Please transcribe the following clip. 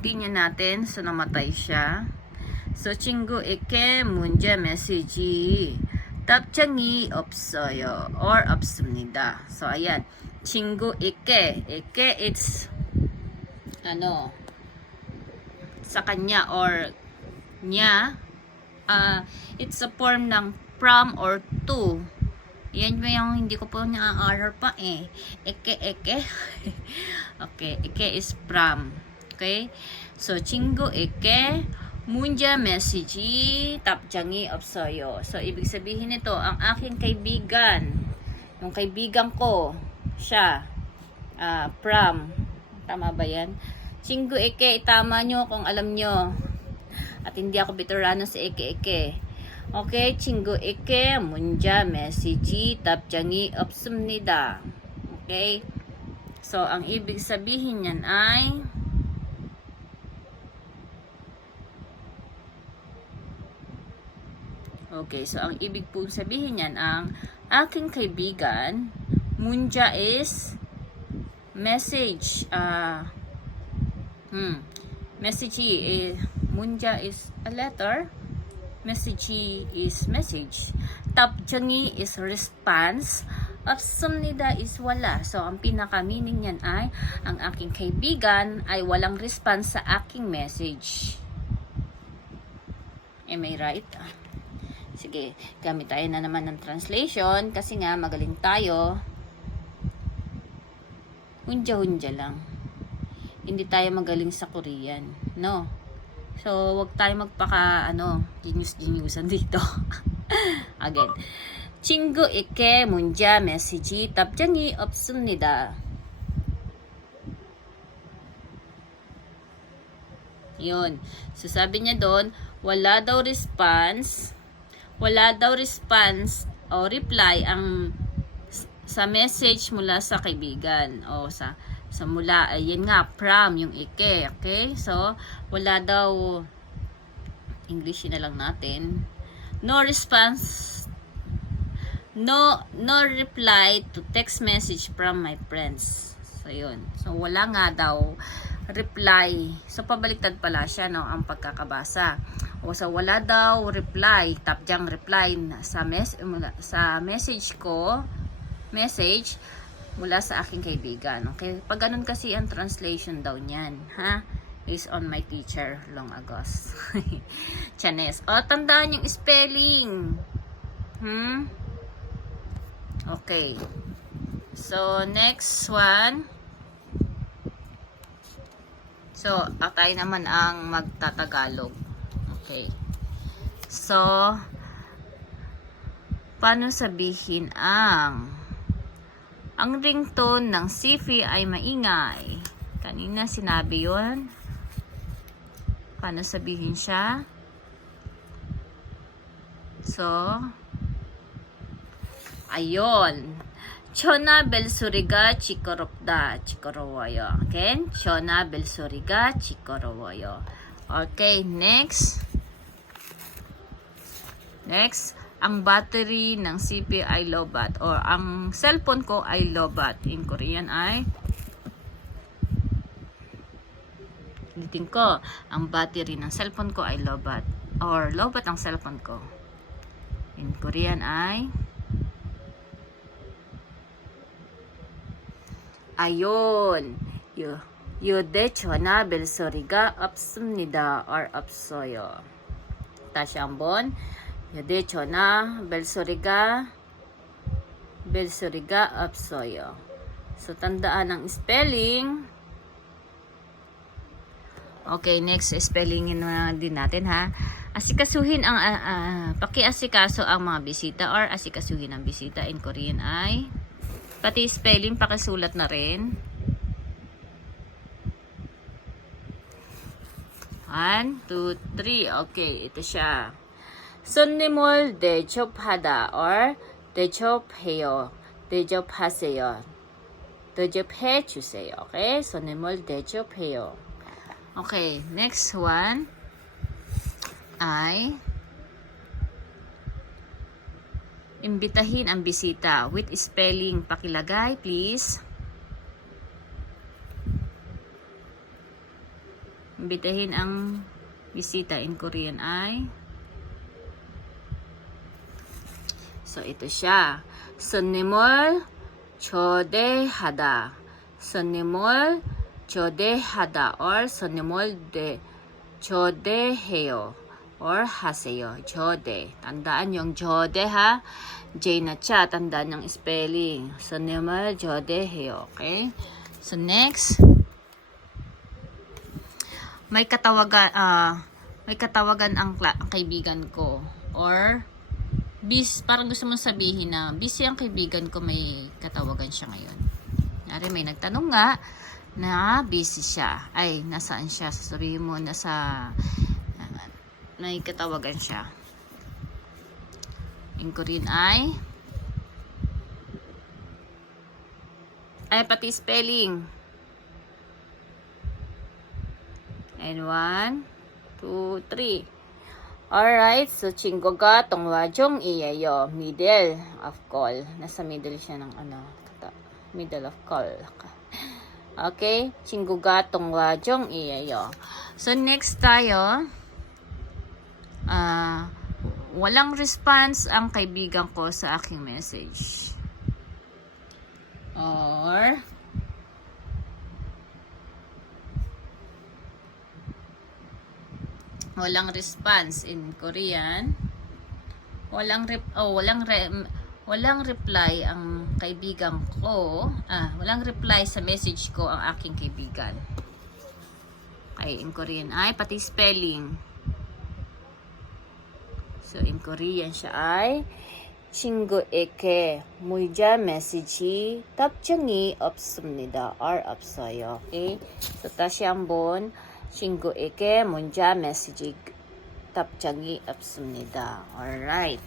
i-continue natin. So, namatay siya. So, 친구에게 문자 메시지 답장이 없어요 or 없습니다. So, ayan. 친구에게, it's sa kanya or niya. It's a form ng from or to. Yan ba yung hindi ko po na-order pa eh. Eke. Okay, eke is from. Okay? So, 친구에게 문자 메시지 답장이 없어요. So, ibig sabihin nito, ang aking kaibigan, yung kaibigan ko, siya, from, tama ba yan? 친구에게, tama nyo kung alam nyo. At hindi ako veterano sa eke. Okay, 친구에게 문자 메시지 답장이 없습니다. Okay? So, ang ibig sabihin niyan ay okay, so ang ibig pong sabihin niyan, ang aking kaibigan, 문자 is message. Message 문자 is a letter. Message is message. 답장이 is response. 없습니다 is wala. So, ang pinaka-meaning niyan ay, ang aking kaibigan ay walang response sa aking message. Am I right? Sige, gamit tayo na naman ng translation kasi nga magaling tayo. Hunja-hunja lang. Hindi tayo magaling sa Korean. No? So, wag tayo magpaka, genius-geniusan dito. Again. 친구에게 문자 메시지 답장이 없습니다. Yun. So, sabi niya doon, wala daw response o reply ang sa message mula sa kaibigan o sa mula, ayan nga, from yung ike, okay? So, wala daw, English na lang natin, no response, no reply to text message from my friends. So, yun. So, wala nga daw reply. So, pabaliktad pala siya, no, ang pagkakabasa. O, so, wala daw reply, tapjang reply sa message mula sa aking kaibigan. Okay? Pag ganun kasi ang translation daw niyan, ha? Is on my teacher long ago. Chanes. O, tandaan yung spelling. Okay. So, next one. So, tayo naman ang magtatagalog. Okay. So, paano sabihin ang ringtone ng Sifi ay maingay? Kanina sinabi yun. Paano sabihin siya? So, ayun. 전화 벨소리가 시끄러워요. Again, 전화 벨소리가 시끄러워요. Okay, next. Ang battery ng CP ay lobat or ang cellphone ko ay lobat. In Korean ay ulitin ko, ang battery ng cellphone ko ay lobat or lobat ang cellphone ko. In Korean ay ayun. 휴대전화 벨소리가 없습니다 or 없어요. 다시 한번. 휴대전화 벨소리가 없어요. So, tandaan ang spelling. Okay, next spellingin na din natin, ha. Asikasuhin pakiasikaso ang mga bisita or asikasuhin ang bisita in Korean ay pati spelling pakisulat na rin. 1, 2, 3. Okay, ito siya. 손님을 대접하다 or 대접해요. 대접하세요. 대접해 주세요. Okay? 손님을 대접해요. Okay, next one ay imbitahin ang bisita with spelling. Pakilagay, please. imbitahin ang bisita in Korean ay so ito siya. 손님을 초대하다. 손님을 초대하다 or 손님을 초대해요 or 하세요. 초대. Tandaan yung 초대 ha. J na cha. Tandaan yung spelling. 손님을 초대해요. Okay? So next. May katawagan ang kaibigan ko or parang gusto mong sabihin na busy ang kaibigan ko, may katawagan siya ngayon. Nari may nagtanong nga na busy siya. Ay, nasaan siya? Sasabihin mo may katawagan siya. In Korean ay pati spelling. And 1, 2, 3. Alright, so 친구가 통화중이에요. Middle of call. Nasa middle siya ng middle of call. Okay, 친구가 통화중이에요. So next tayo, walang response ang kaibigan ko sa aking message. Or walang response in Korean. Walang reply ang kaibigan ko. Walang reply sa message ko ang aking kaibigan. Okay, in Korean ay pati spelling. So in Korean siya ay 친구에게 문자 메시지 답장이 없습니다. or 없어요. Okay? So 다시 한번 친구에게 문자 메시지 답장이 없습니다. Alright.